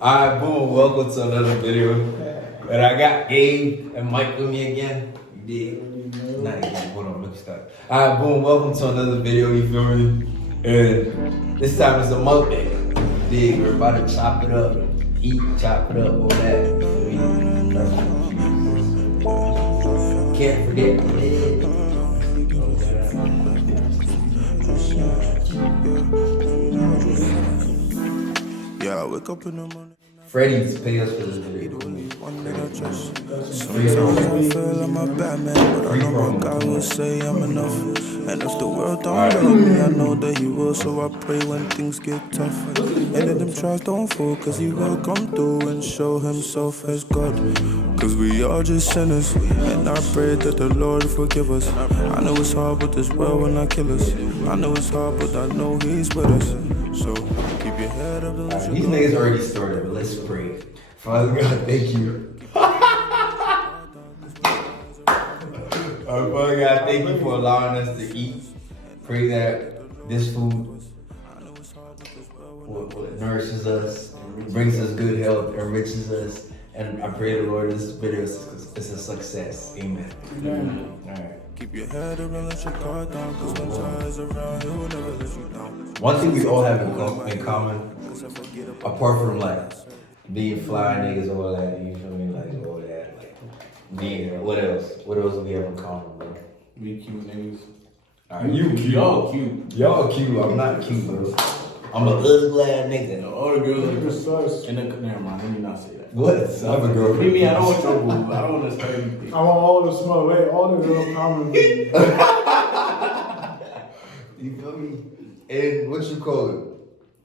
Alright, boom, welcome to another video. And I got Gabe and Mike with me again. You did? Not again, hold on, let me start. Alright, boom, welcome to another video, you feel me? And this time it's a mukbang. You dig? We're about to chop it up, eat, chop it up, all that. You feel me? Can't forget. Yeah, I wake up in the morning. Freddie's pay us for this video. One that I trust. Sometimes I feel I'm a bad man, but I know what God will say I'm enough. And if the world don't love me, I know that He will. So I pray when things get tough. And let them trials don't fall, cause He will come through and show Himself as God. Cause we are just sinners, and I pray that the Lord forgive us. I know it's hard, but this world will not kill us. I know it's hard, but I know He's with us. So keep your head up. These niggas already started, but let's pray. Father God, thank you. Father God, thank you for allowing us to eat. Pray that this food nourishes us, brings us good health, enriches us. And I pray the Lord this video is a success. Amen. Amen. All right. Keep your head up and let your guard down, cause when times around, He will never let you down. One thing we all have in common, apart from like being fly niggas, all that, you feel me, like all that, like being, what else? What else do we have in common, bro? We cute niggas. Alright, you cute. Y'all cute. Y'all cute. I'm not cute, bro. I'm a ugly ass nigga. All the girls You're sus. and then, never mind, let me not say that. What? I'm a girl. Me, I don't want your boo. I don't want to start anything. I want all the smell. Wait, all the girls comment. You feel me? And what you call it?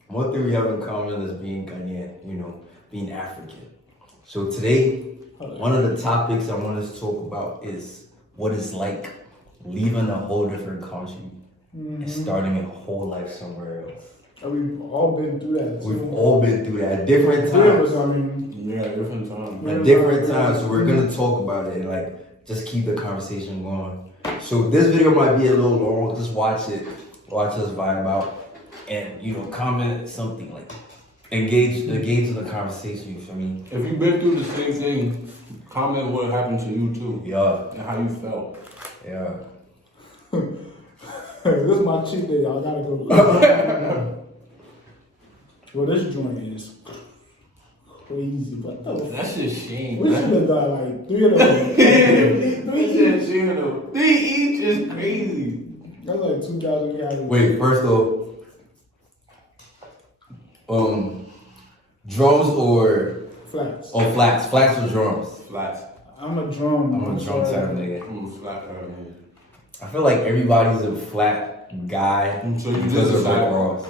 One thing we have in common is being Ghanaian, you know, being African. So today, one of the topics I want us to talk about is what it's like leaving a whole different country and starting a whole life somewhere else. And we've all been through that. We've all been through that at different Three of us, times. I mean. Yeah, different times. At different times. So we're gonna talk about it and like just keep the conversation going. So this video might be a little long. Just watch it. Watch us vibe out. And you know, comment something like engage in the conversation, you feel me? If you've been through the same thing, comment what happened to you too. Yeah. And how you felt. Yeah. This is my cheat day, y'all gotta go. Well, this joint is crazy, but That's just shame. we should have done like 3 of them. Three just shame though. 3 each is crazy. That's like 2,000 calories. Wait, first though, drums or Flats. flats? Flats or drums? Flats. I'm a drum. I'm a drum type of nigga. Flat card, man. I feel like everybody's a flat guy So you because just of flat. Black Ross.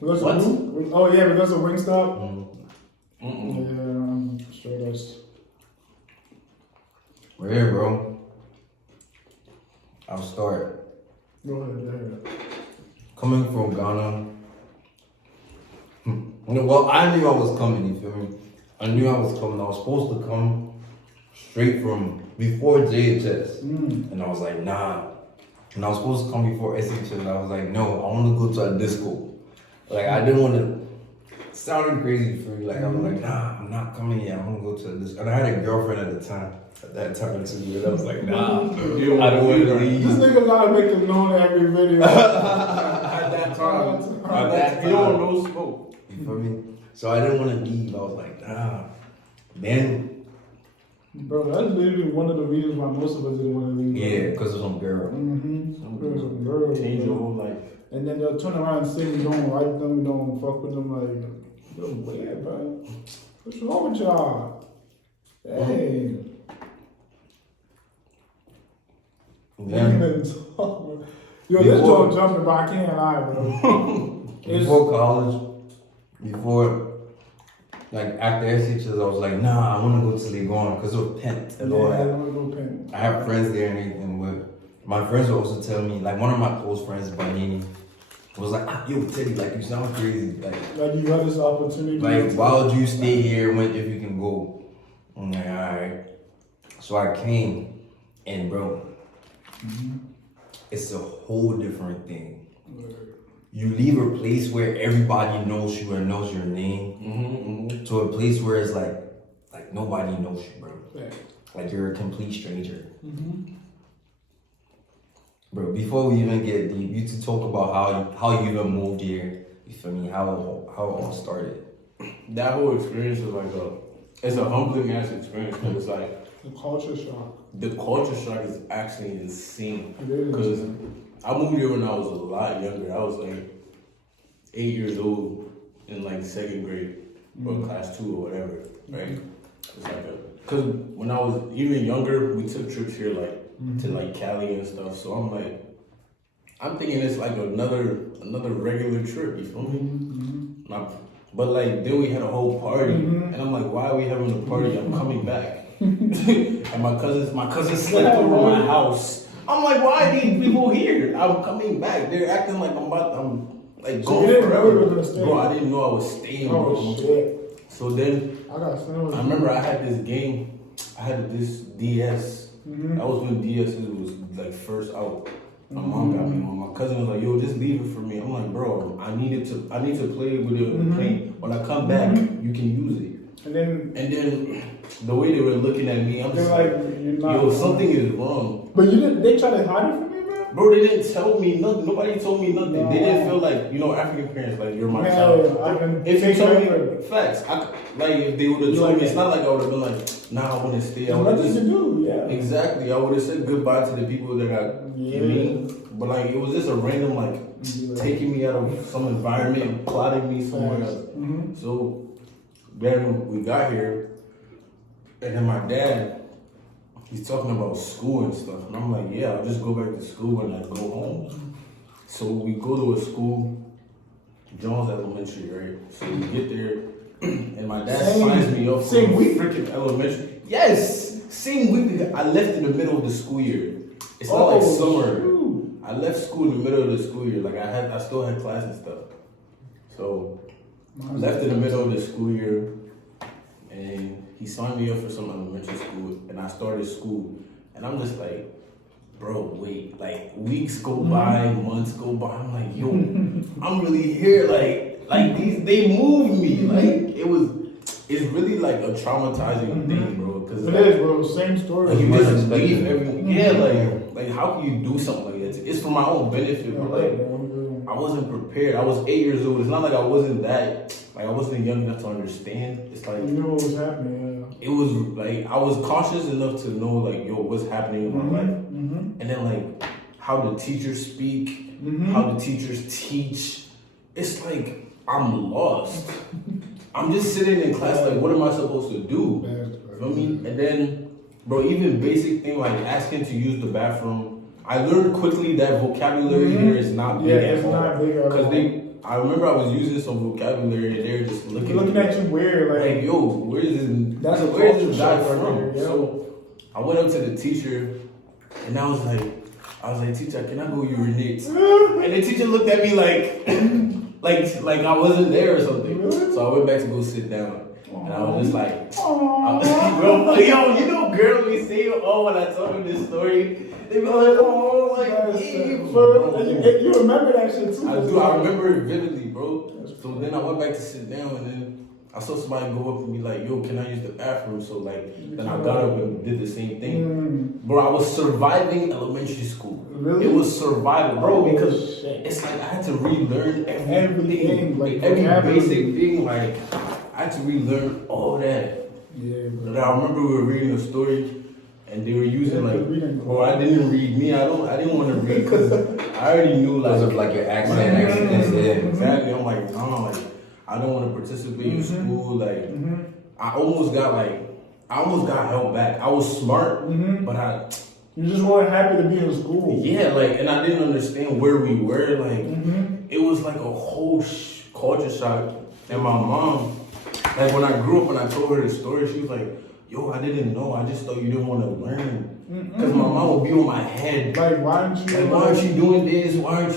Because What? Oh yeah, because of Wingstop. Mm-mm. Yeah, sure does. We're here, bro. I'll start. Go ahead. Coming from Ghana. Well, I knew I was coming, you feel me? I knew I was coming. I was supposed to come straight from before JHS. And I was like, nah. And I was supposed to come before SHS. And I was like, no, I want to go to a disco. Like, I didn't want to sound crazy for you. Like, I was like, nah, I'm not coming yet. I want to go to a disco. And I had a girlfriend at the time. At that time, too. And I was like, nah, I don't want to This leave. nigga gotta make them known in every video. At that time. At that time. You don't know smoke. You feel me? So I didn't want to leave. I was like, nah. Then, Bro, that's literally one of the reasons why most of us didn't want to leave. yeah, because of some girl. Because of girls. Change your bro. whole life. And then they'll turn around and say we don't like them, we don't fuck with them. Like, yo, weird, bro. What's wrong with y'all? Hey. Then, Yo, this joke jumping, but I can't lie, bro. before college, like after SHS, I was like, nah, I want to go to Legon because of Pent and all Yeah, I that. want to go pen. I have friends there and everything, but my friends would also tell me, like one of my close friends, Banini, was like, yo, Teddy, like you sound crazy. Like you had this opportunity. why would you stay here if you can go? I'm like, all right. So I came, and bro, it's a whole different thing. You leave a place where everybody knows you and knows your name to to a place where it's like nobody knows you, bro. Yeah. Like you're a complete stranger. Mm-hmm. Bro, before we even get deep, you to talk about how you even moved here. You feel me? How it all started. That whole experience is like it's a humbling ass experience because it's like The culture shock. the culture shock is actually insane. It is. Because I moved here when I was a lot younger. I was like 8 years old in like second grade or class 2 or whatever, right? It's like because when I was even younger, we took trips here like to like Cali and stuff. So I'm thinking it's like another regular trip. You feel me? But like then we had a whole party, and I'm like, why are we having a party? I'm coming back, and my cousins slept over my house. I'm like, why are these people here? I'm coming back. They're acting like I'm like So going you didn't know you were forever. gonna stay? Bro, I didn't know I was staying, Oh bro. shit! So then I got sandwich. I remember I had this game. I had this DS. That was when DS was like first out. My mom got me one. My cousin was like, "Yo, just leave it for me." I'm like, "Bro, I need to play with it and play. When I come back, you can use it." And then the way they were looking at me, I'm they're just like, like, "You're not." "Yo, something is wrong." But you didn't. They tried to hide it from me, man. Bro, they didn't tell me nothing. Nobody told me nothing. No. They didn't feel like, African parents, like, you're my Man, child. I can If you take told over. me facts, like if they would have told me, it's not like I would have been like, nah, I want to stay. I would have Nothing just to do, yeah. exactly. I would have said goodbye to the people that got me. But like it was just a random taking me out of some environment and plotting me somewhere else. So then we got here, and then my dad, he's talking about school and stuff, and I'm like, yeah, I'll just go back to school and I go home. So we go to a school, Jones Elementary, right? So we get there, and my dad signs me up for same week? freaking elementary. Yes, same week. Because I left in the middle of the school year. It's not like summer. Shoot. I left school in the middle of the school year. Like I still had class and stuff. So I left in the middle of the school year, and he signed me up for some elementary school, and I started school, and I'm just like, bro, wait, like weeks go by, months go by. I'm like, yo, I'm really here. Like they moved me. Like it's really like a traumatizing thing, bro. Cause It is, bro. Same story. like you wasn't just expecting leave it. everyone. Yeah, like how can you do something like that? It's for my own benefit, but like I wasn't prepared. I was 8 years old. It's not like I wasn't I wasn't young enough to understand. It's like You knew what was happening, it was like I was conscious enough to know like, yo, what's happening in my life, and then like how the teachers speak, how the teachers teach. It's like I'm lost. I'm just sitting in class like, what am I supposed to do? You feel me? And then, bro, even basic thing like asking to use the bathroom, I learned quickly that vocabulary here is not big at it's all. not big at all. I remember I was using some vocabulary and they were just looking at you weird, like, yo, where's this guy shock from? right there, yeah. So I went up to the teacher and I was like, teacher, can I go urinate? And the teacher looked at me like I wasn't there or something. So I went back to go sit down. And I was just like, bro, yo, you know, girls be saying, oh, when I tell them this story, they be like, oh, like, You remember that shit too? I do. I remember it vividly, bro. So then I went back to sit down, and then I saw somebody go up and be like, yo, can I use the bathroom? So like, then I got up and did the same thing. Bro, I was surviving elementary school. Really? It was survival, bro, because shit. it's like I had to relearn Everything, like every vocabulary. basic thing. Like I had to relearn all that. Yeah, bro. And I remember we were reading a story, and they were using reading. bro, I didn't read me. I didn't want to read because I already knew Because of like your accidents, yeah. exactly. I'm like, nah, like I don't want to participate in school. Like I almost got held back. I was smart, but You just weren't happy to be in school. yeah, like, and I didn't understand where we were. Like, it was like a whole culture shock. And my mom, like, when I grew up and I told her the story, she was like, yo, I didn't know. I just thought you didn't want to learn. Because my mom would be on my head. Like, why aren't you? Like, why aren't you doing this? Why are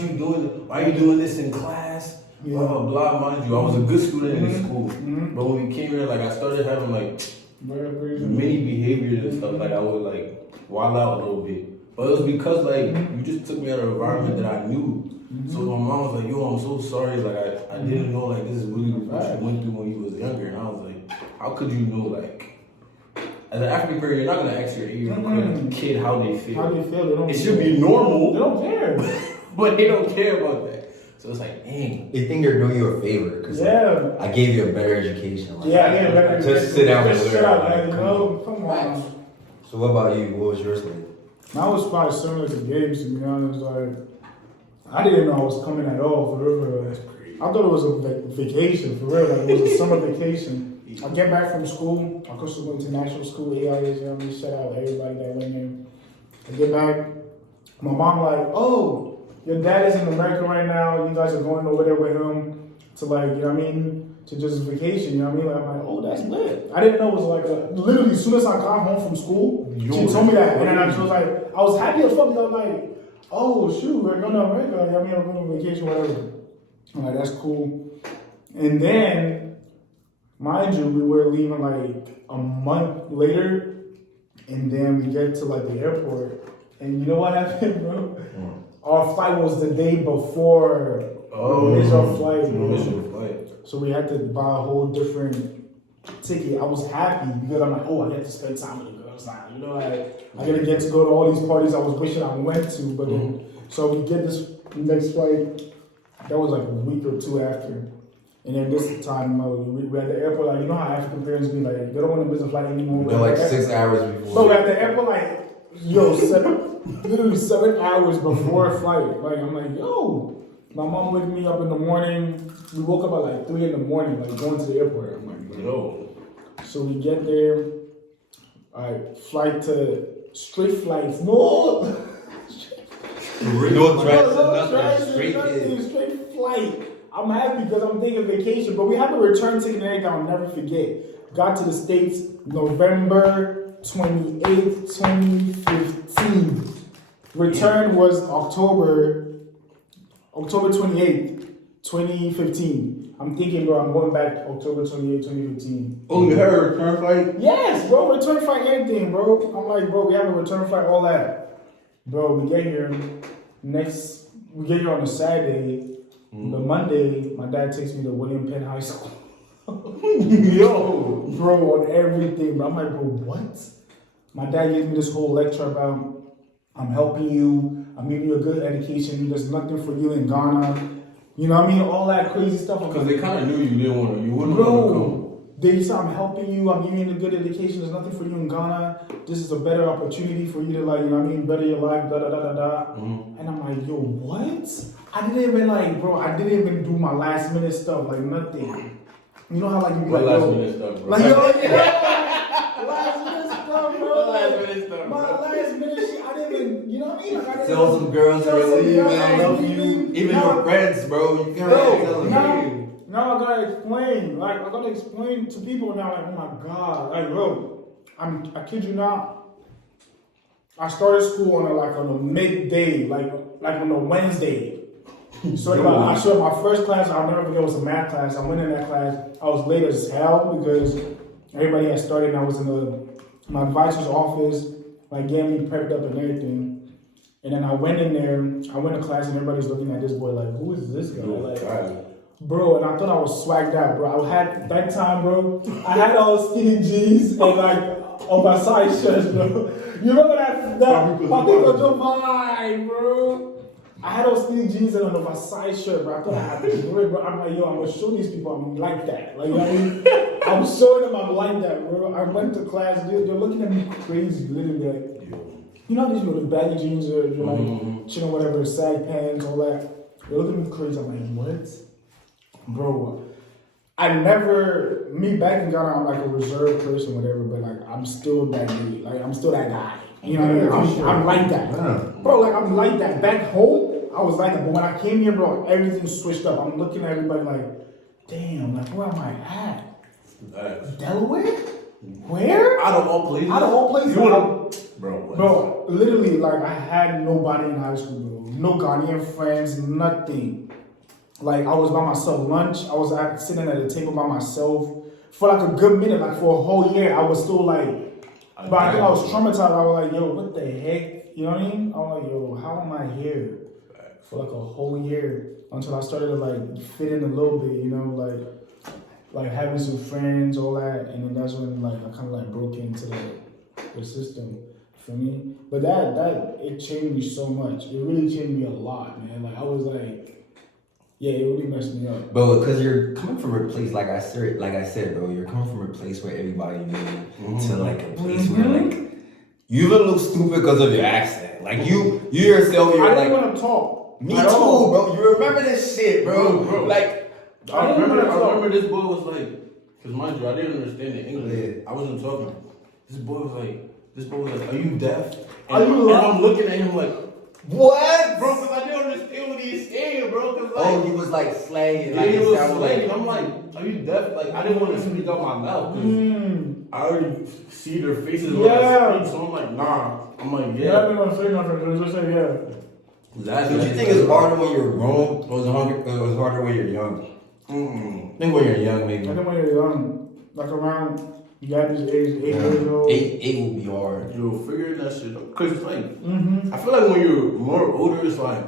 you doing this in class? Yeah. Blah, blah, blah. Mind you, I was a good student in school. But when we came here, like, I started having, like, many behaviors and stuff. Like, I would, like, wild out a little bit. But it was because, like, you just took me out of an environment that I knew. So my mom was like, yo, I'm so sorry. Like, I didn't know, like, this is really what you went through when you was younger. And I was like, how could you know, like, as an African parent, you're not gonna ask your 8-year-old kid how they feel. How they feel? They don't. It should be normal. They don't care. But they don't care about that. So it's like, dang. They think they're doing you a favor because I gave you a better education. Like, I gave you a better education. Just sit down and Just learn. sit out, Like, man. You know, come on. So what about you? What was yours like? Mine was probably similar to Gabe's, to be honest. Like, I didn't know I was coming at all, for real. That's crazy. I thought it was a vacation, for real. Like, it was a summer vacation. I get back from school. I could go to national school, AIS, you know what I mean? Shout out everybody that went there. I get back. My mom like, oh, your dad is in America right now. You guys are going over there with him to, like, you know what I mean? To just vacation, you know what I mean? Like, I'm like, oh, that's lit. I didn't know it was like literally as soon as I got home from school, she told me that. And then I was like, I was happy as fuck because I was like, oh, shoot, we're going to America. You know what I mean? I'm going on vacation, whatever. I'm like, that's cool. And then, mind you, we were leaving like a month later. And then we get to like the airport. And you know what happened, bro? Our flight was the day before we missed our flight. So we had to buy a whole different ticket. I was happy because I'm like, oh, I get to spend time with the girls now. You know, I gotta get to go to all these parties I was wishing I went to. But then, so we get this next flight. That was like a week or two after. And then this time, we're at the airport. Like, you know how African parents be like, they don't want to miss a flight anymore. They're like 6 hours before. So we're at the airport, like, literally 7 hours before a flight. Like, I'm like, yo. My mom woke me up in the morning. We woke up at like 3 in the morning, like going to the airport. I'm like, yo. So we get there. Alright, flight to straight flights. No straight flight. I'm happy because I'm taking vacation, but we have a return ticket and everything I'll never forget. Got to the States November 28th, 2015. Return was October 28th, 2015. I'm thinking, bro, I'm going back October 28th, 2015. Oh, you had a return flight? Yes, bro, return flight, everything, bro. I'm like, bro, we have a return flight, all that. Bro, we get here on a Saturday. The Monday, my dad takes me to William Penn High School. Yo, bro, on everything. But I'm like, bro, what? My dad gave me this whole lecture about, I'm helping you, I'm giving you a good education, there's nothing for you in Ghana. You know what I mean? All that crazy stuff. Because they kind of knew you wouldn't want to come. Bro, they said, I'm helping you, I'm giving you a good education, there's nothing for you in Ghana. This is a better opportunity for you to, like, you know what I mean, better your life, da da da da da. And I'm like, yo, what? I didn't even do my last minute stuff, like nothing. You know how like you be what like, last minute stuff, bro? Like, yo, last minute stuff, bro. What last minute stuff, bro? My last minute shit, I didn't even, you know what I mean? Like, I didn't Tell some girls to leave, man. I love you. Even your friends, bro. You can't tell them. Now I gotta explain. Like, I gotta explain to people now, like, oh my God. Like, bro, I kid you not. I started school on a midday, like on a Wednesday. So I showed my first class, I'll never forget, it was a math class. I went in that class, I was late as hell because everybody had started and I was in my advisor's office, like getting me prepped up and everything. And then I went in there, I went to class and everybody's looking at this boy like, who is this guy? Like, bro, and I thought I was swagged out, bro. I had, that time, bro, I had all skinny jeans and like oversized shirts, bro. You remember that Papico vibe, bro? I had those skinny jeans and an oversized shirt, bro. I thought I had this great, bro. I'm like, yo, I'm gonna show these people I'm like that. Like, you know what I mean? I'm showing them I'm like that, bro. I went to class, they're looking at me crazy, literally like, you know these, the baggy jeans or like, chilling whatever, sag pants, all that. They're looking at me crazy. I'm like, what? Bro, me back in Ghana, I'm like a reserved person, whatever, but like, I'm still that dude. Like, I'm still that guy. You know what I mean? I'm like that. Bro, like, I'm like that. Back home, I was like that. But when I came here, bro, everything switched up. I'm looking at everybody like, damn, like, where am I at? Delaware? Where? Out of all places? Out of all places. Bro, literally, like, I had nobody in high school, bro. No Ghanaian friends, nothing. Like, I was by myself. Lunch, I was sitting at a table by myself. For like a good minute, like for a whole year, I was still like, but I think I was traumatized. I was like, yo, what the heck? You know what I mean? I was like, yo, how am I here? For like a whole year until I started to like fit in a little bit, you know, like. like having some friends, all that, and then that's when like I kind of like broke into the system for me. But that it changed me so much. It really changed me a lot, man. Like I was like, yeah, it really messed me up. Bro, because you're coming from a place like I said, bro. You're coming from a place where everybody knew to like a place where like you even look stupid because of your accent. Like you yourself, you're I like. didn't want to talk. Me too, bro. You remember this shit, bro? Like, I remember this boy was like, because mind you, I didn't understand the English. Yeah. I wasn't talking. This boy was like, are you deaf? Are you and I'm looking at him like, what? bro, because I didn't understand what he's saying, bro. Cause like, Oh, he was like slaying. yeah, Like, he it was sounded slaying. like. I'm like, are you deaf? Like, I didn't want to speak out my mouth because I already see their faces when I speak. So I'm like, nah. I'm like, Yeah, I didn't want to say nothing. Just say yeah. Did you think it's harder when you're grown, or it was harder when you're young? I think when you're young, maybe. I think when you're young, like around, you got this age, 8 years old. Eight will be hard. Yo, figuring that shit out. Cause like, I feel like when you're more older, it's like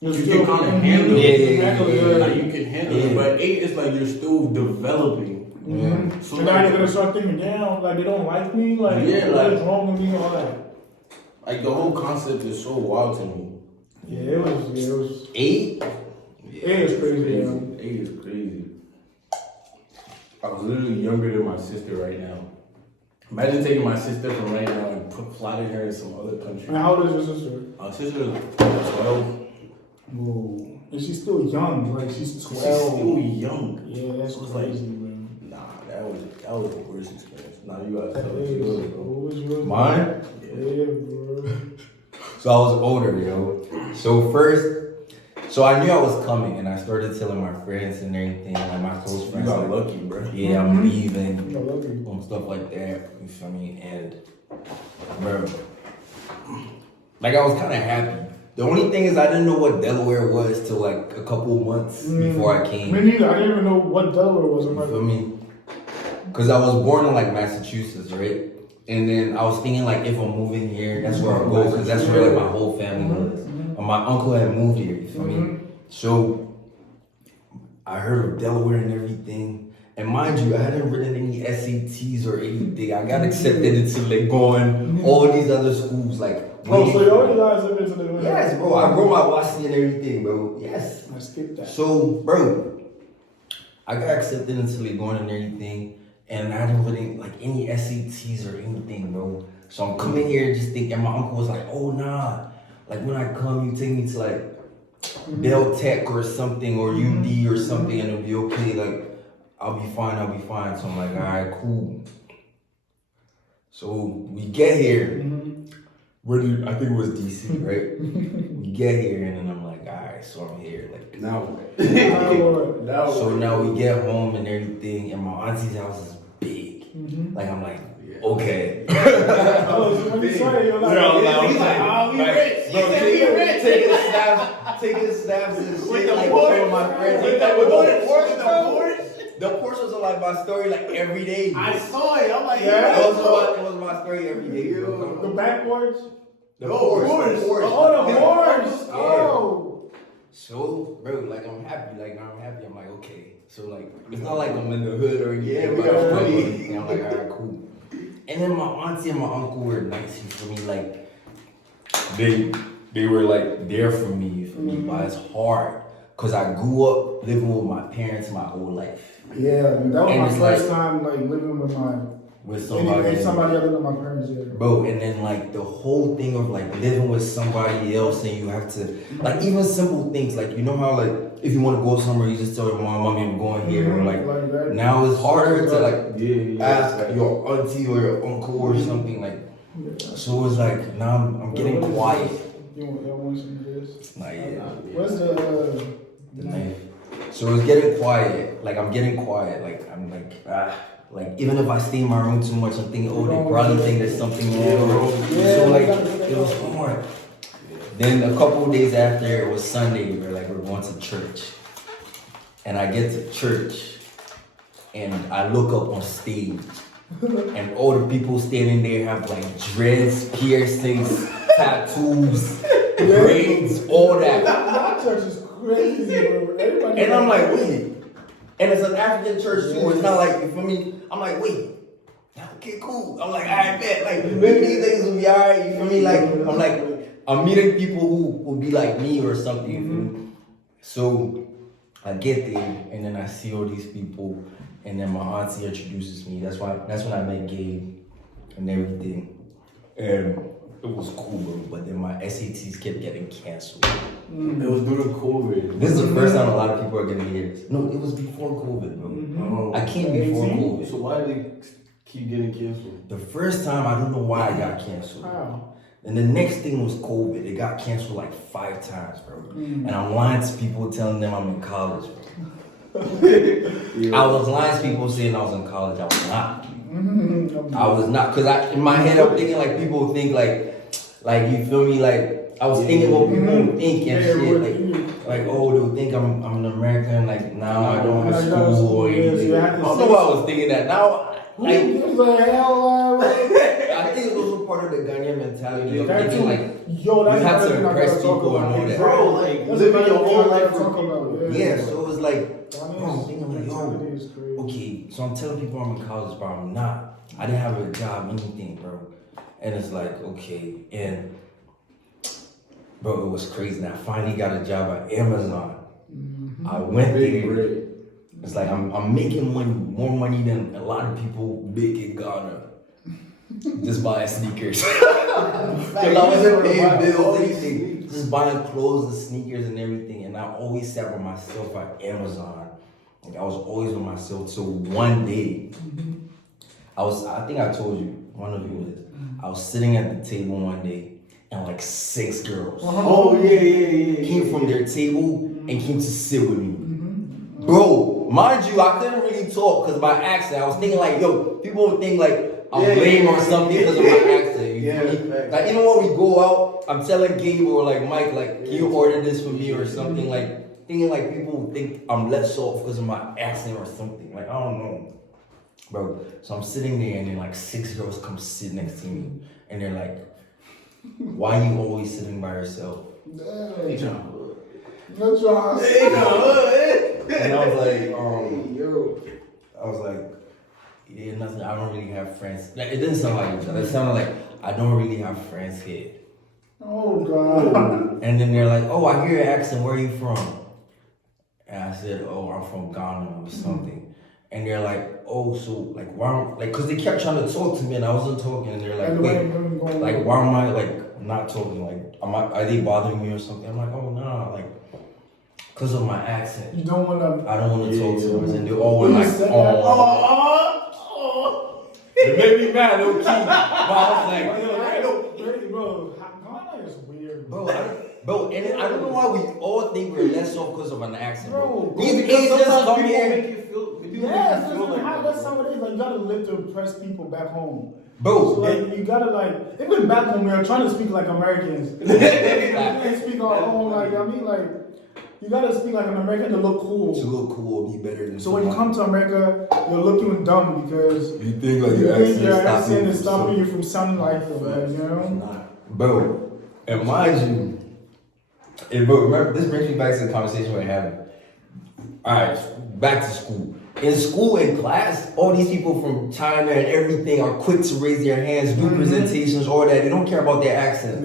you can kind of handle it. Like you can handle it. But 8 is like you're still developing. So now you're gonna start thinking, damn, like they don't like me, like what's wrong with me, all that. Like the whole concept is so wild to me. Yeah, it was 8? Yeah, 8 is crazy, man. 8 is crazy. I was literally younger than my sister right now. Imagine taking my sister from right now and plotting her in some other country. And how old is your sister? My sister is 12. Whoa. And she's still young, like she's 12. She's still young. Yeah, that's crazy, man. Nah, that was the worst experience. Nah, you gotta tell That us yours, bro. What was yours? Mine? Yeah, bro. So I was older, yo. So I knew I was coming, and I started telling my friends and everything, like my close friends. You got like, lucky, bro. Yeah, I'm leaving. I love you. And stuff like that. You feel me? And bro, like I was kind of happy. The only thing is I didn't know what Delaware was till like a couple months before I came. Me neither. I didn't even know what Delaware was. You feel me? Because I was born in like Massachusetts, right? And then I was thinking like if I'm moving here, that's where I'll go because that's where like my whole family was. And my uncle had moved here, you feel me? So I heard of Delaware and everything. And mind you, I hadn't written any SATs or anything. I got accepted into like going all these other schools like. Oh, so all you guys have been to the Yes, bro. I wrote my WASI and everything, bro. Yes. I skipped that. So, bro, I got accepted into Legon and everything, and I didn't really like any SATs or anything, bro. So I'm coming here just thinking, my uncle was like, oh, nah. Like, when I come, you take me to, like, Bell Tech or something, or UD or something, and it'll be okay. Like, I'll be fine. So I'm like, all right, cool. So we get here. I think it was DC, right? We get here, and then I'm like, all right, so I'm here. Like, Now, so now we get home and everything, and my auntie's house is big. Like, I'm like, okay. Oh, so when you saw it, you're like, He's like, oh, we rich. He said we rich. Taking snaps and shit, like, with my friends. With the Porsche. The Porsche was like my story, like, every day. I saw it. I'm like, Yeah. It was my story every day. the backboards? The Porsche. Oh, the horse! Yeah. Oh! So, bro, like, I'm happy. Like, now I'm happy. I'm like, okay. So, like, it's not like I'm in the hood or anything. Yeah, we but got I'm money. like, I'm like, all right, cool. And then my auntie and my uncle were nice for me. Like, they were, like, there for me. But it's hard. Because I grew up living with my parents my whole life. Yeah, that was And my it's first like- time, like, living with Somebody. somebody other than my parents, yeah. Bro, and then like the whole thing of like living with somebody else and you have to, like even simple things, like you know how like if you want to go somewhere you just tell your mom, mommy I'm going here, or like that. now it's harder to like ask Yeah. your auntie or your uncle or something like, so it's like now I'm getting quiet. You want some of this? Like yeah, What's the knife. So it's getting quiet, like I'm getting quiet, like I'm like even if I stay in my room too much, I'm thinking, oh, they probably think there's something wrong. So like it was hard. Then a couple of days after, it was Sunday. We're going to church, and I get to church, and I look up on stage, and all the people standing there have like dreads, piercings, tattoos, braids, all that. That church is crazy, bro. Everybody And I'm like, wait. And it's an African church too. It's not like, you feel me? I'm like, wait. Okay, cool. I'm like, alright, bet. Like, maybe these things will be alright. You feel me? Like, I'm like, I'm meeting people who will be like me or something. You feel me? So I get there and then I see all these people, and then my auntie introduces me. That's when I met Gabe and everything. And it was cool, bro. But then my SATs kept getting canceled. It was due to COVID. This is the first time a lot of people are gonna hear this. No, it was before COVID, bro. I came before COVID. So why did they keep getting canceled? The first time, I don't know why I got canceled. Wow. And the next thing was COVID. It got canceled like 5 times, bro. And I'm lying to people telling them I'm in college, bro. I was lying to people saying I was in college. I was not. I was not. Because in my head, I'm thinking like people think like you feel me? Like, I was thinking what people would think and shit. Like, oh, they would think I'm an American. Like, now I don't have school or anything. I don't know why I was thinking that. Now, like, I think those were part of the Ghanaian mentality of thinking like, yo, that's you have to impress people and all that. Bro, like, living your whole life for Yeah, so it was like, bro, I'm thinking like, yo, okay, so I'm telling people I'm in college, but I'm not. I didn't have a job, anything, bro. And it's like, okay, and bro, it was crazy. And I finally got a job at Amazon. I went there. It's like I'm making more money than a lot of people make in Ghana. Just buying sneakers. Because I wasn't paying bills, anything. Just buying clothes and sneakers and everything. And I always sat with myself at Amazon. Like, I was always with myself till one day. I think I told you, one of you this. I was sitting at the table one day and like 6 girls. Oh, yeah. Came from their table and came to sit with me. Bro, mind you, I couldn't really talk because of my accent. I was thinking like, yo, people would think like I'm lame or something because of my accent. You feel me? Like, even when we go out, I'm telling Gabe or like Mike, like, can you order this for me or something? Like, thinking like people would think I'm less soft because of my accent or something. Like, I don't know. Bro, so I'm sitting there and then like 6 girls come sit next to me and they're like, why are you always sitting by yourself? And I was like, yeah, nothing. I don't really have friends. It didn't sound like each other. It sounded like I don't really have friends here. Oh God. And then they're like, oh, I hear your accent. Where are you from? And I said, oh, I'm from Ghana or something. And they're like, oh, so like why? Like, cause they kept trying to talk to me and I wasn't talking. And they're like, wait, like why am I like not talking? Like, are they bothering me or something? I'm like, oh no, like. Because of my accent. You don't want to. I don't want to talk to them. And they all were like, It made me mad, low key. But I was like, bro, Ghana is weird. Bro, and I don't know why we all think we're less off because of an accent, bro. These Asians come here. Make you feel That's how it is. Like, you gotta live to impress people back home. Bro, so, like, you gotta like, even back home, we are trying to speak like Americans. You can't speak our own, like, I mean, like, you gotta speak like an American to look cool. To look cool, be better than. So when you come to America, you're looking dumb because you think like your accent is stopping you from sounding like them, like, you know. Bro, and mind you, bro, remember this brings me back to the conversation we're having. All right, back to school. In school, in class, all these people from China and everything are quick to raise their hands, do presentations, all that. They don't care about their accents.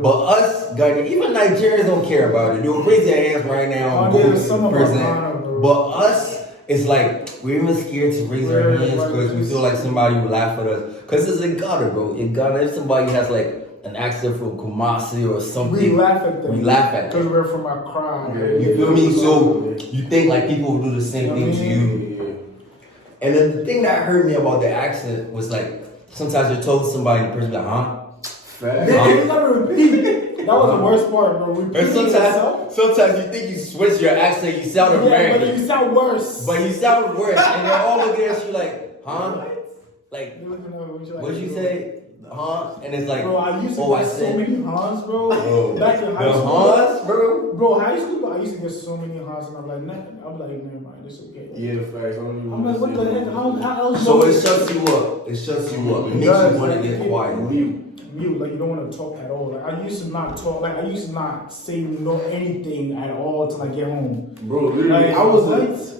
But us, Ghanaians, even Nigerians don't care about it. They'll raise their hands right now and go present. But us, it's like, we're even scared to raise our hands because we feel like somebody will laugh at us. Because it's in Ghana, bro. In Ghana, if somebody has like an accent from Kumasi or something, we laugh at them. We laugh at them. Because we're from Accra. You feel me? So you think like people will do the same thing to you. And then the thing that hurt me about the accent was like, sometimes you're told somebody and the person like, huh? Yeah, you gotta repeat. That was the worst part, bro. And sometimes you think you switch your accent, you sound American. But you sound worse. But you sound worse. And they're all looking at you like, huh? Like, what'd you say? Huh? And it's like, bro, I used to get so many huns, bro. Back in high school. Huns, bro? Bro, high school, I used to get so many huns, and I'm like, never mind, it's okay. Yeah, facts. I'm like, what the heck? How else? So it shuts you up. It shuts you up. It makes you want to get quiet. mute, like you don't want to talk at all. Like I used to not talk, like I used to not say no anything at all till I get home. Bro, literally, Like,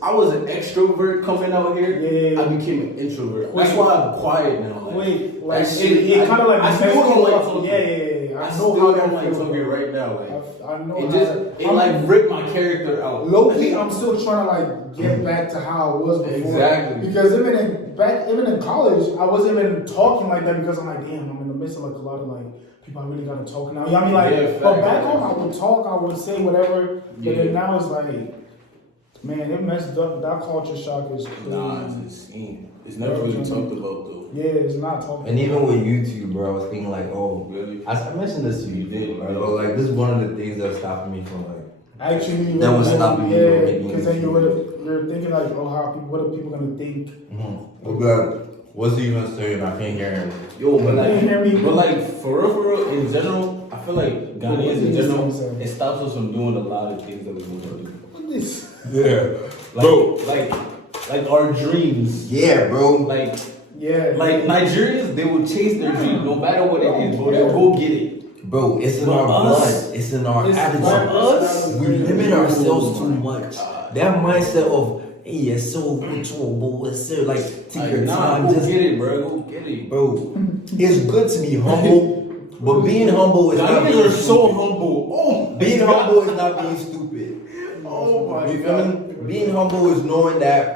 I was an extrovert coming out here. Yeah. I became an introvert. That's why I'm quiet now. Like, Wait, like that shit, it kind of like I still don't like talking. Yeah. I I still know how don't that like feels. talking right now. Like I know. it like ripped my character out. Low key, I'm still trying to like get back to how I was before. Exactly. Because even in college, I wasn't even talking like that because I'm like, damn, I'm in the midst of like a lot of like people I really gotta talk now. You know what I mean? Like, Yeah, but back home, I would talk, I would say whatever. But then now it's like, man, it messed up. That culture shock is crazy. Nah, it's insane. It's never really talked about though. Yeah, it's not talking. And even with YouTube, bro, I was thinking like, oh, Really? I mentioned this to you, did, bro. Like, this is one of the things that's stopping me from like. Actually, That was stopping me from making because then YouTube. you're thinking like, oh, what are people gonna think? What's he even saying? I can't hear him. Yo, but You hear me? for real, in general, I feel like Ghanaians in What general, is this? it stops us from doing a lot of things that we want to do. What is this? Like, like our dreams. Yeah, bro. Like Yeah. Nigerians, they will chase their dream no matter what it is, bro. They'll go get it. Bro, it's in But our us- blood. It's in our It's attitude. for us, We limit ourselves too much. That mindset of, hey, it's so virtual, it's so like, take your time. Go Just, get it, bro. Go get it. bro, it's good to be humble, but being humble is not Ghanaians being are so stupid. humble. Oh, Being humble is not being stupid. oh my You feel god. me? Being humble is knowing that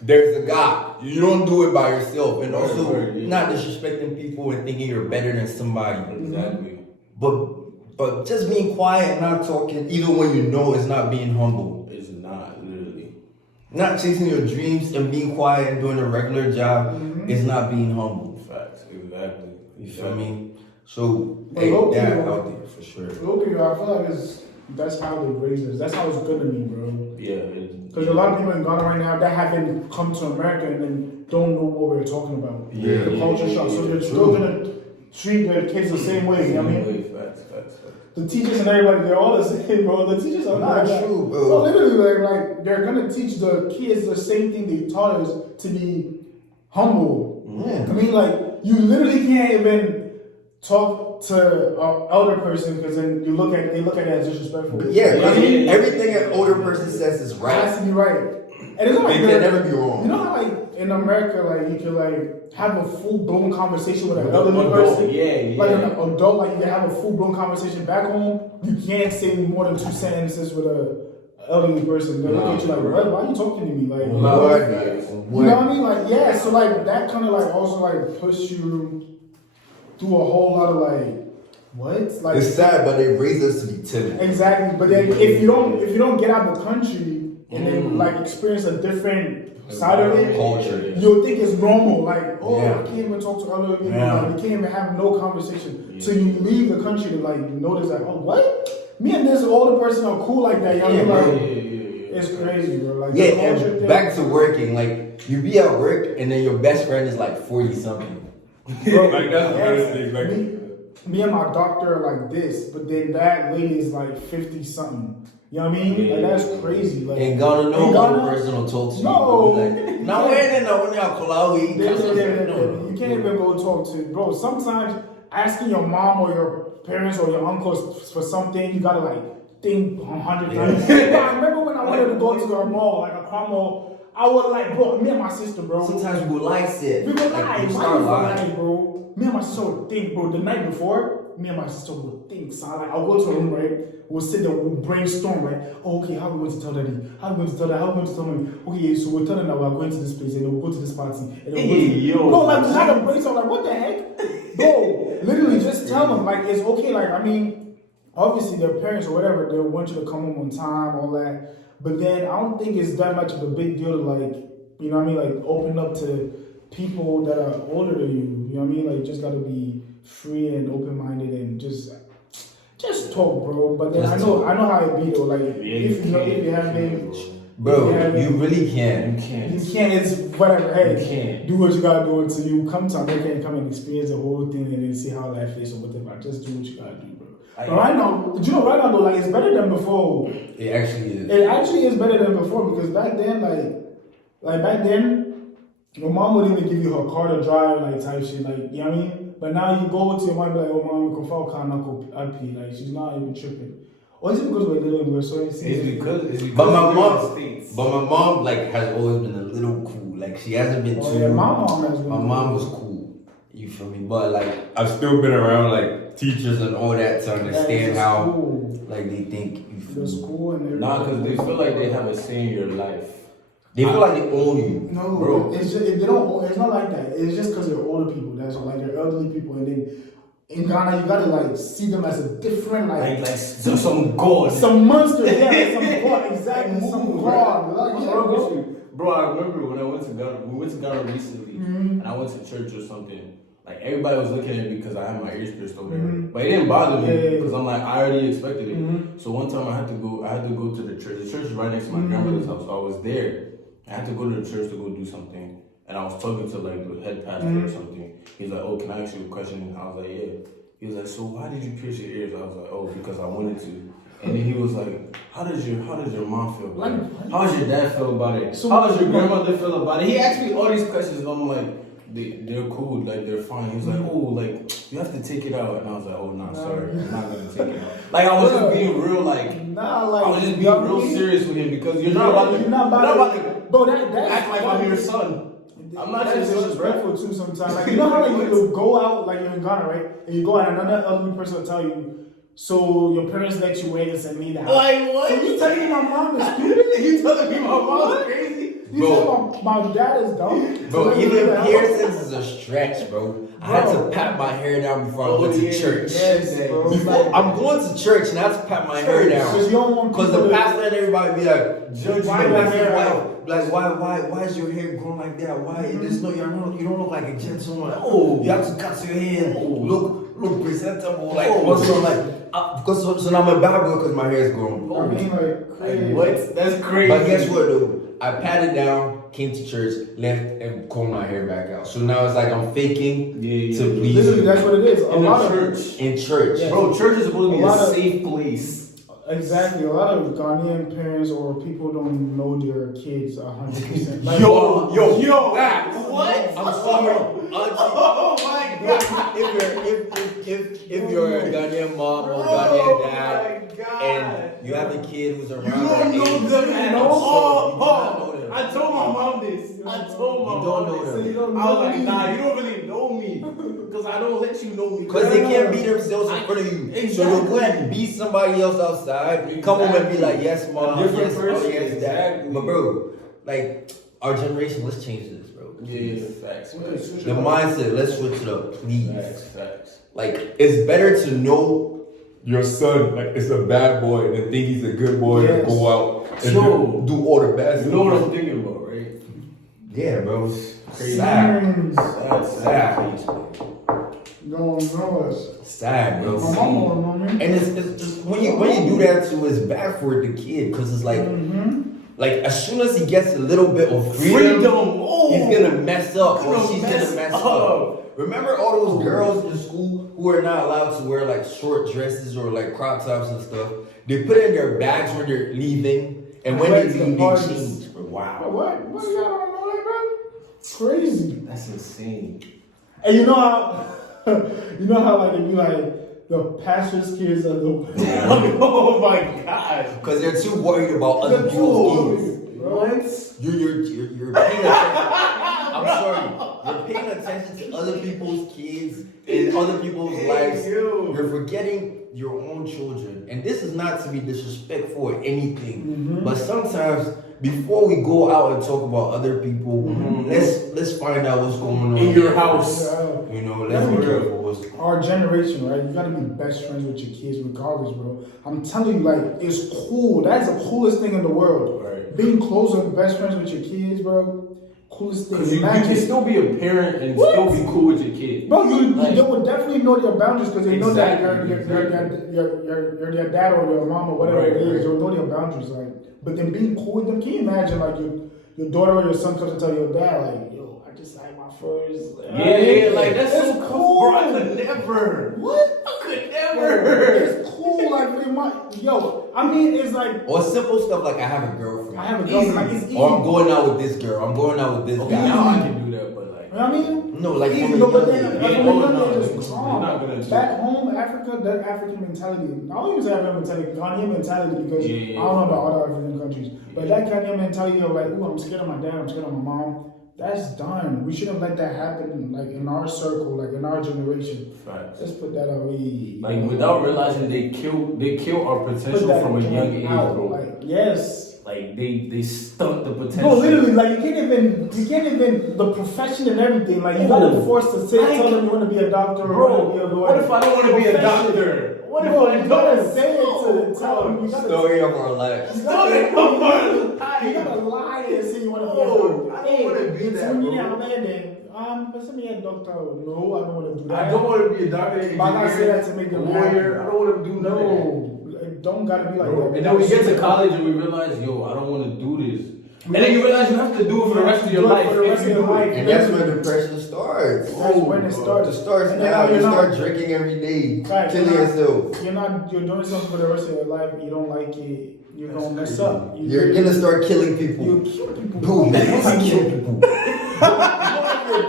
there's a God. You don't do it by yourself. And also Right, yeah. not disrespecting people and thinking you're better than somebody. Exactly. But just being quiet and not talking, even when you know it's not being humble. It's not literally. Not chasing your dreams and being quiet and doing a regular job is not being humble. Facts. Exactly. You feel me? So, But hey, low-key, that bro. out there for sure. Okay, I feel like that's how they raise us. That's how it's gonna be, bro. Yeah. Because a lot of people in Ghana right now that haven't come to America and then don't know what we're talking about. Yeah. The culture shock. So they're still gonna treat their kids the same way. You know what I mean? Facts. The teachers and everybody, they're all the same, bro. The teachers are Not not true, bro. No, literally, like they're gonna teach the kids the same thing they taught us to be humble. Yeah. I mean, like you literally can't even talk to an elder person because then they look at it as disrespectful. Yeah, You know what I mean? everything an older person says is It right. has to be right. And it's not like It can never be wrong. You know how like in America, like you can like have a full blown conversation with an elderly Adult, person. yeah. Like an adult, like you can have a full blown conversation back home. You can't say more than 2 sentences with a elderly person. They look at you like, what? Why are you talking to me? Like, you know what I mean? Like, yeah. So like that kind of like also like push you through a whole lot of like, what? Like It's sad, but they raise us to be timid. exactly. But then if you don't get out of the country and then like experience a different side of it, Culture. you'll think it's normal. Like, oh, Yeah. I can't even talk to other people. Yeah. Like, we can't even have no conversation. So you leave the country to like notice that, oh, what? Me and this older person are cool like that. You know what I mean? Like, it's crazy, bro. Like, Yeah, the culture and thing. back to working. Like, you be at work and then your best friend is like 40 something. Bro, Like, that's the yes, crazy thing, like- me and my doctor are like this, but then that lady is like 50 something. You know what I mean? Like, that's crazy. Like, Ain't gonna know in one Ghana, person will talk to you. No. Like, now when y'all Kulawi, you can't even go talk to, bro. Sometimes asking your mom or your parents or your uncles for something, you gotta like think 100 times. I remember when I wanted to go to a mall, like a car mall, I was like, bro, me and my sister, bro. Sometimes we would lie sit. We would Like, lie. we Why start you lying. lying, bro? Me and my sister would think, bro. The night before, me and my sister would think. So like, I'll go to a room, right? We'll sit there, we'll brainstorm, right? Oh, okay, how are we going to tell daddy? How are we going to tell that? How are we going to tell me? Okay, so we'll tell them that we're going to this place and then we'll go to this party. And then we'll go to... Yo. Bro, like, we had a brainstorm, like, what the heck? Bro, literally just tell them, like, it's okay. Like, I mean, obviously their parents or whatever, they'll want you to come home on time, all that. But then I don't think it's that much of a big deal to, like, you know what I mean? Like, open up to people that are older than you. You know what I mean? Like, you just gotta be free and open-minded and just talk, bro. But then I know how it be though. Like, if you have been, Bro, Yeah, you really can. You can't. you can't. It's whatever. Hey, You can't. do what you gotta do until you come to America and come and experience the whole thing and then see how life is or whatever. Just do what you gotta do, bro. But right now, right now though, like it's better than before. It actually is. It actually is better than before because back then, like back then, your mom wouldn't even give you her car to drive, like type shit, like you know what I mean. But now you go to your mom and be like, oh, mom, you can fall IP. Like, she's not even tripping. Or is it because we're little and we're so It's because but my we're in mom, the States. but my mom like has always been a little cool. Like she hasn't been too. Yeah, my mom has been. My mom was cool. You feel me? But like I've still been around like teachers and all that to understand how like they think. You feel the school and everything. Nah, because they feel like they have a say in your life. They feel like they own you. No, bro. It's just, they don't. It's not like that. It's just because they're older people. That's all. Like they're elderly people, and then in Ghana you gotta like see them as a different like some god, some monster. Yeah, some god. Exactly, some god. Like, yeah, bro, I remember when I went to Ghana. We went to Ghana recently, and I went to church or something. Like everybody was looking at me because I had my ears pierced over here, but it didn't bother me because I'm like I already expected it. So one time I had to go to the church. The church is right next to my grandmother's house. So I was there. I had to go to the church to go do something, and I was talking to like the head pastor or something. He's like, "Oh, can I ask you a question?" And I was like, "Yeah." He was like, "So why did you pierce your ears?" I was like, "Oh, because I wanted to." And then he was like, "How does your mom feel about it? How does your dad feel about it? So how does your grandmother feel about it?" He asked me all these questions, and I'm like, "They're cool, like they're fine." He was like, "Oh, like you have to take it out," and I was like, "Oh, nah, sorry, I'm not gonna take it out." Like I was just being real, like I was just being real serious with him because you're not about to, bro. That act like I'm your son. I'm not that's your son, disrespectful too sometimes. Like you know how like you go out like you're in Ghana, right? And you go out and another elderly person will tell you, so your parents let you wait and send me that. Like what? So you telling me my mom is stupid? You telling me my mom's crazy? You said my dad is dumb? Bro, So even like, piercings is a stretch, bro. I had to pat my hair down before I went to church. Yes, bro. Before I'm going to church and I have to pat my hair down. Because the pastor and everybody be like, Judge why me. my hair out? Like why is your hair growing like that? Why there's no you don't look like a gentleman. Oh, you have to cut your hair. Look presentable. Like also like because so now I'm a bad boy because my hair is growing. I mean, like, crazy. What? That's crazy. But guess what though? I patted down, came to church, left, and combed my hair back out. So now it's like I'm faking to please. Literally, that's what it is. In the church. In church. Yeah. Bro, church is supposed to be a lot of- safe place. Exactly. A lot of Ghanaian parents or people don't know their kids 100%. Like, Yo, that. What? I'm sorry, auntie. Oh my god. If you're a Ghanaian mom or Ghanaian dad, and you have a kid who's around You don't know age, them at I'm all. sorry, you do not know them. I told my mom this. I told my You don't mom know this. them. you don't I know was like, me. nah, you don't really know me. Because I don't let you know me. Because they can't be themselves in front of you. So they'll go and be somebody else outside, come home and be like, yes, mom, A different yes, person, yes, dad. exactly. But bro, like, our generation, let's change this, bro. Yeah, facts. The mindset, let's switch it up, please. Facts. Like, it's better to know your son, like, is a bad boy than think he's a good boy and go out and True. do all the bad You stuff. know what I'm thinking about, right? Yeah, bro. Crazy. Sad. Sad. No, us. Sad, bro. My mama don't know me. And it's when you do that too, it's bad for the kid because it's like, like as soon as he gets a little bit of freedom, he's gonna mess up or she's gonna mess up. Remember all those girls in school who are not allowed to wear like short dresses or like crop tops and stuff? They put in their bags when they're leaving, and when they leave, they change. Wow. What? What you got on all that, bro? Crazy. That's insane. And you know how, like it be like the pastor's kids are the Oh my god. Because they're too worried about other They're people's too kids. What? You're paying attention. I'm sorry. You're paying attention to other people's kids and other people's lives. You're forgetting your own children. And this is not to be disrespectful or anything. But sometimes before we go out and talk about other people, let's find out what's going on In your house. You know, let's be careful. Our generation, right? You gotta be best friends with your kids regardless, bro. I'm telling you, like, it's cool. That's the coolest thing in the world. Right. Being close and best friends with your kids, bro. Coolest thing. Because you can still be a parent and still be cool with your kid. Bro, they would definitely know their boundaries because they know that Exactly. you're their dad or your mom or whatever it is. They'll know their boundaries, like. But then being cool with them, can you imagine, like, your daughter or your son comes to tell your dad, like, yo, I just had my first. Yeah, like that's so cool. Bro, I could never. What? I could Bro, never. it's cool, like, they might, yo, I mean, it's like, Or simple stuff like I have a girlfriend. I have a girlfriend, like, it's easy. Or I'm going out with this girl. I'm going out with this Okay, guy. now I can do that, but like. You know what I mean? No, like Easy, from a but young then, age. like, Yeah, from a oh, young no, age, it's you're calm. not gonna Back home, Africa, that African mentality. I don't even say African mentality, Ghanaian mentality, because I don't know about other African countries. But that Ghanaian mentality of like, ooh, I'm scared of my dad, I'm scared of my mom. That's done. We shouldn't let that happen, like in our circle, like in our generation. Facts. Let's put that away. Like without realizing they kill our potential from a young age, bro. Like, yes. Like they stunt the potential. No, literally, like you can't even the profession and everything. Like you gotta force to say, tell them you want to be a doctor or you want to be a lawyer. What if I don't want to be a doctor? What if I you don't? gotta say it to tell them. You gotta Story of our lives. You gotta lie and say you want to be a doctor. I don't wanna be that, bro. But send me a doctor. No, I don't want to do that. I don't want to be a doctor. But I say that to make them lawyer. I don't want to do none of that. No, it don't gotta be like Bro, that. and then we get to college and we realize, yo, I don't want to do this. And then you realize you have to do it for the rest of your life. For the rest of your life. And that's when depression starts. That's when it starts. It starts And then now. You you're start not- drinking every day, Right, killing yourself. You're doing something for the rest of your life. You don't like it. You're gonna mess up. You're gonna start killing people. You kill people. Bro, man, you kill people.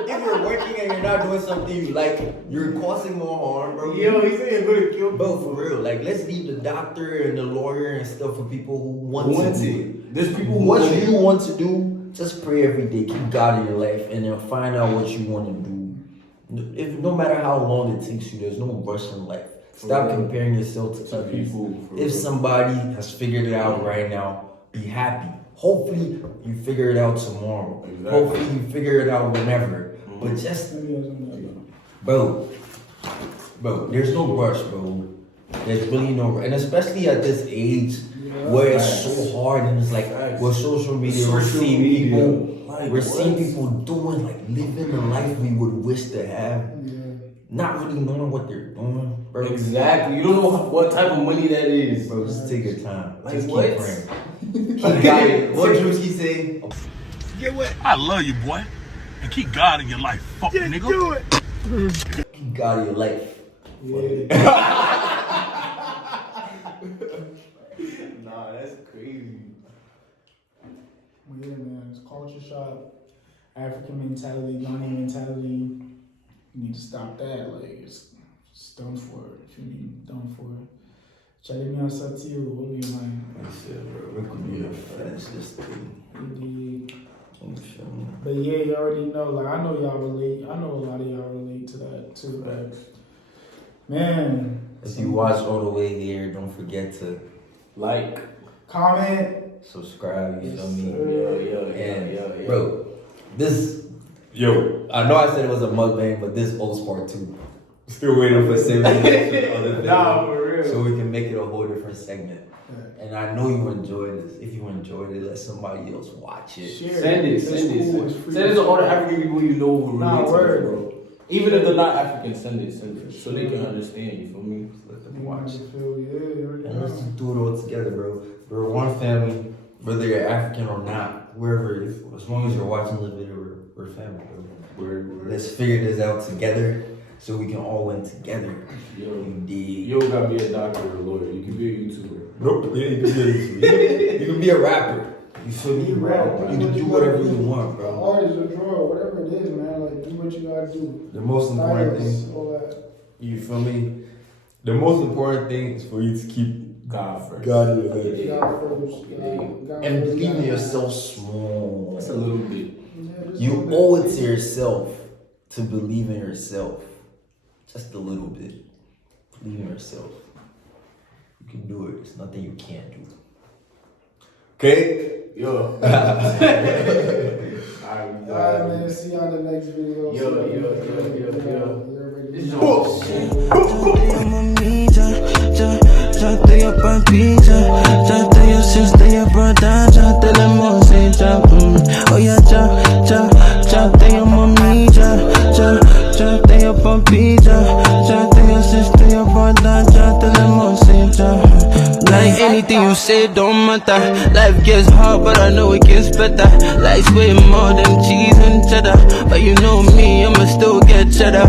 If you're working and you're not doing something you like, you're causing more harm, bro. Yo, he said you're gonna kill Bro, for real. Like, let's leave the doctor and the lawyer and stuff for people who want to do it. There's people who What want it. you want to do, just pray every day. Keep God in your life and then find out what you want to do. If no matter how long it takes you, there's no rush in life. Stop comparing yourself to others. people. If somebody has figured it out right now, be happy. Hopefully you figure it out tomorrow. Exactly. Hopefully you figure it out whenever. But just, bro, there's no rush, bro. There's really no rush. And especially at this age where it's so hard and it's like with social media, we're seeing people doing, like, living the life we would wish to have. Not really knowing what they're doing, bro. Exactly. You don't know what type of money that is. Bro, just take your time. Like Just what? keep praying. Keep God. What Drewski say? Get what? I love you, boy. And keep God in your life, fuck nigga. Do it. Keep God in your life. Nah, that's crazy. Yeah, man, it's culture shock, African mentality, Ghanaian mentality. You need to stop that. Like, it's done for. If you need done for. Charlie, me on Satio, what do you mind? I said, bro, it could be a finish this thing. But yeah, you already know. Like, I know y'all relate. I know a lot of y'all relate to that too. Like, man. If you watch all the way here, don't forget to Like, comment, subscribe. You feel me? yeah. Bro, this, I know I said it was a mukbang, but this owes part 2. Still waiting for 7 minutes. Nah, for real. So we can make it a whole different segment. And I know you enjoyed this. If you enjoyed it, let somebody else watch it. share. Send it. It's cool, it's free. Send it to all the African people you know who Nah, relate to word. this, bro. Even if they're not African, send it. So they can understand, you feel me? Let them You want watch to it. feel, yeah, you already And let's know. just do it all together, bro. We're one family, whether you're African or not, wherever, as long as you're watching the video, we're family, bro. Let's figure this out together so we can all win together. Yo, You dig? you don't gotta be a doctor or a lawyer. You can be a YouTuber. Nope. Yeah, you can be a rapper. You feel me? You can do whatever you want, bro. Artist or drawer, whatever it is, man. Like, do what you gotta do. The most important Stylist, thing, all that. you feel me? The most important thing is for you to keep God first. God in your life. God first. God And first, believe in God yourself small. That's a little bit. Yeah, just You a little owe bit. it to yourself to believe in yourself. Just a little bit. Believe in yourself. You can do it. There's nothing you can't do. Okay? Yo. Alright, man. See you on the next video. Yo. This is Ya te yo papita, ya te yo sister, ya brother, ya te le mose, ya, oh yeah, ya te yo mamita, ya te yo papita, ya te yo sister, ya brother, ya te le mose, ya. Like anything you say don't matter. Life gets hard, but I know it gets better. Life's way more than cheese and cheddar, but you know me, I'ma still get cheddar.